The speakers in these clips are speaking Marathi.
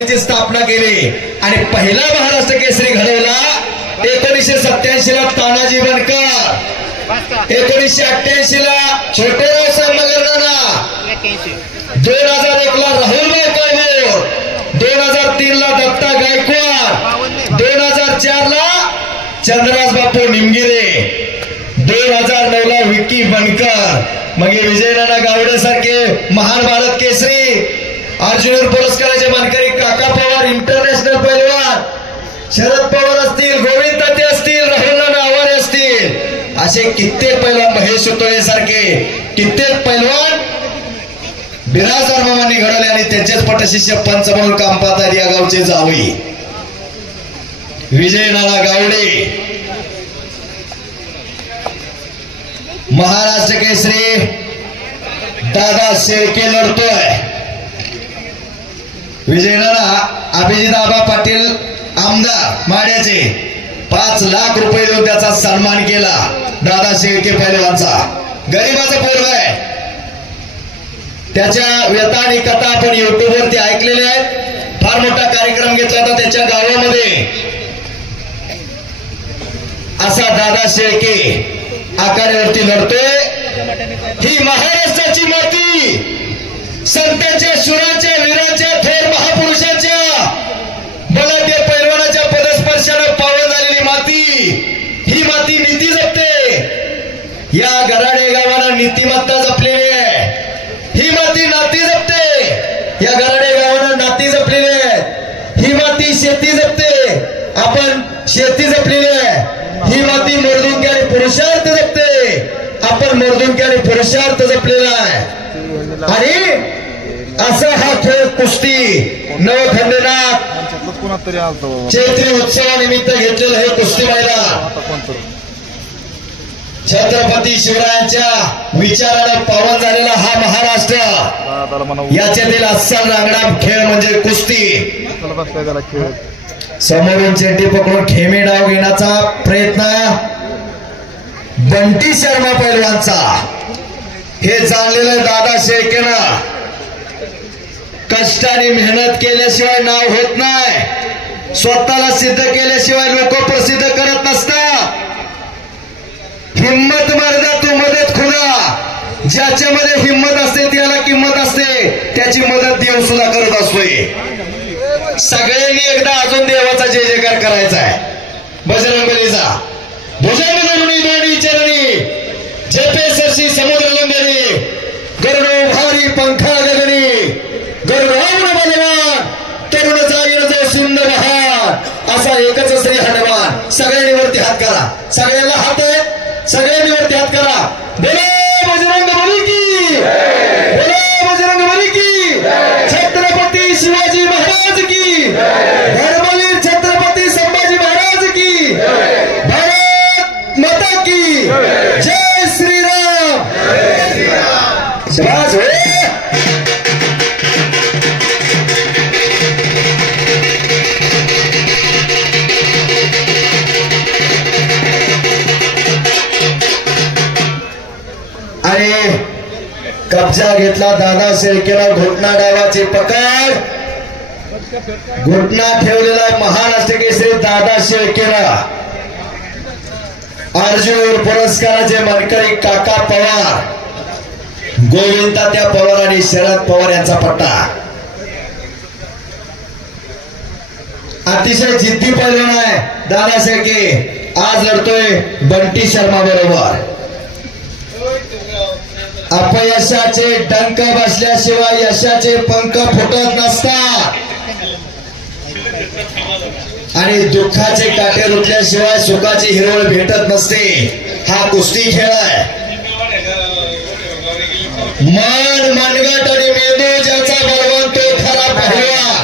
स्थापना केली आणि पहिला महाराष्ट्र केसरी घडवला 1987 ला तानाजी बनकर, 1988 ला छोटेराव मगरनाना, 2001 ला राहुलभाई काळभोर, 2003 ला दत्ता गायकवाड, 2004 ला चंद्रराज बापू निमगिरे, 2009 ला विक्की बनकर, मग विजयनाना गावडे सारखे महान भारत केसरी अर्जुन पुरस्काराचे मानकरी काका पवार, इंटरनॅशनल पैलवान शरद पवार असतील, गोविंद ताते असतील, राहुलनाना आवारे असतील, असे कित्येक पैलवान, महेश सुतोळे सारखे कित्येक पैलवान बिराजदार मामांनी घडवले आणि त्यांचेच पटशिष्य पंच म्हणून काम पाहतात या गावचे जावई विजयनाना गावडे. महाराष्ट्र केसरी दादा शेळके लढतोय. विजयनाना अभिजित आबा पाटील आमदार माड्याचे 5 लाख रुपये देऊन त्याचा सन्मान केला. दादा शेळके पहिलवानचा गरीबाचा पोरगा आहे. त्याच्या व्यथा आणि कथा आपण युट्यूब वरती ऐकलेल्या आहेत. फार मोठा कार्यक्रम घेतला होता त्याच्या गावामध्ये. असा दादा शेळके आकारावरती लढतोय. ही महाराष्ट्राची माती संतांच्या, शुरांच्या, वीरांच्या, थोर महापुरुषांच्या बलाढ्य पैलवानाच्या पदस्पर्शाने पावन झालेली माती. ही माती नीती जपते. या गराडे गावाला नीतिमत्ता जपलेली आहे. ही माती नाती जपते. या गराडे गावाला नाती जपलेली आहे. ही माती शेती जपते. आपण शेती जपलेली आहे. ही माती मोरदुंकी आणि पुरुषार्थ जपते. आपण मोरदुंकी आणि पुरुषार्थ जपलेला आहे. आणि असा हा खेळ कुस्ती नवखंडनाथ चैत्री उत्सवानिमित्त घेतलेलं हे कुस्ती मैदान छत्रपती शिवरायांच्या विचाराने पावन झालेला हा महाराष्ट्र याच्यातील अस्सल रांगडा खेळ म्हणजे कुस्ती. समोरून चेंडी पकडून खेमे डाव घेण्याचा प्रयत्न बंटी शर्मा पैलवानचा. हे जाणलेलं दादा शेळकेनं कष्टाने मेहनत केल्याशिवाय नाव होत नाही. स्वतःला सिद्ध केल्याशिवाय लोक प्रसिद्ध करत नसतात. हिम्मत मर्दा तू मदत खुदा. ज्याच्यामध्ये हिम्मत असते त्याला किंमत असते. त्याची मदत देव सुद्धा करत असतोय. सगळ्यांनी एकदा अजून देवाचा जय जयकार करायचा आहे. बजरंगबलीचा भुजंगधरुणी दोन्ही चरणी झेपे सरशी समुद्र लंगरी गरुडो भारी पंखा गगनी गरुडावून बलवान तरुण जाईल जो सिंध महान. असा एकच श्री हनुमान. सगळ्यांनी वरती हात करा. सगळ्यांना हात आहे. सगळ्यांनी वरती हात करा. बोलो बजरंगबली की, बोलो बजरंगबली की. छत्रपती शिवाजी महाराज की, धर्मवीर छत्रपती संभाजी महाराज की, भारत माता की जय श्रीराम. शाबाश हो. आणि कब्जा घेतला दादा शेळकेला. घोटना डावाची पकड. घोटना ठेवलेला महाराष्ट्र केसरी दादा शेळकेला. अर्जुन पुरस्काराचे मानकरी काका पवार, गोविंद तात्या पवार आणि शरद पवार यांचा पट्टा. अतिशय जिद्दी पैलवान आहे दादा शेळके. आज लढतोय बंटी शर्मा बरोबर. अपयशाचे डंक बसल्याशिवाय यशाचे पंख फुटत नसतात आणि दुःखाचे काटे रुतल्याशिवाय सुखाची हिरवळ भेटत नसते. हा कुस्ती खेळ आहे. मन, मनगट आणि मेंदू ज्याचा बलवान तो खरा पहिलवान.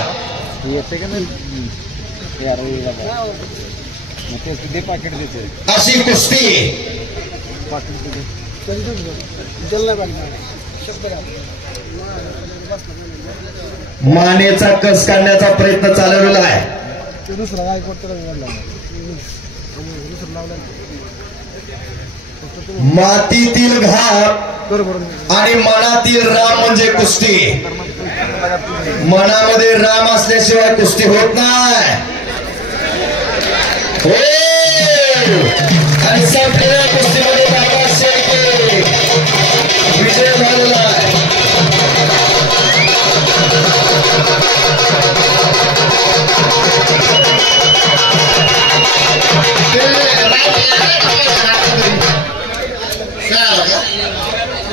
अशी कुस्ती मानेचा कस काढण्याचा प्रयत्न चालवलेला आहे. मातीतील घाम आणि मनातील राम म्हणजे कुस्ती. मनामध्ये राम असल्याशिवाय कुस्ती होत नाही हो. आणि संपलेल्या कुस्तीमध्ये बाबा शेळके विजय झालेला आहे.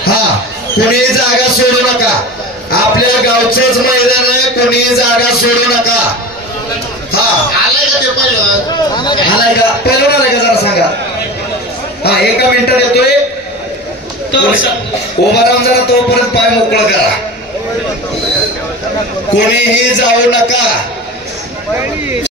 हा, कोणी जागा सोडू नका. आपल्या गावचंच मैदान आहे, कोणी जागा सोडू नका. हा, आलाय का पहिलं आलाय का जरा सांगा. हा, एका मिनिटात येतोय. उभा राहून जरा तोपर्यंत पाय मोकळं करा. कोणीही जाऊ नका.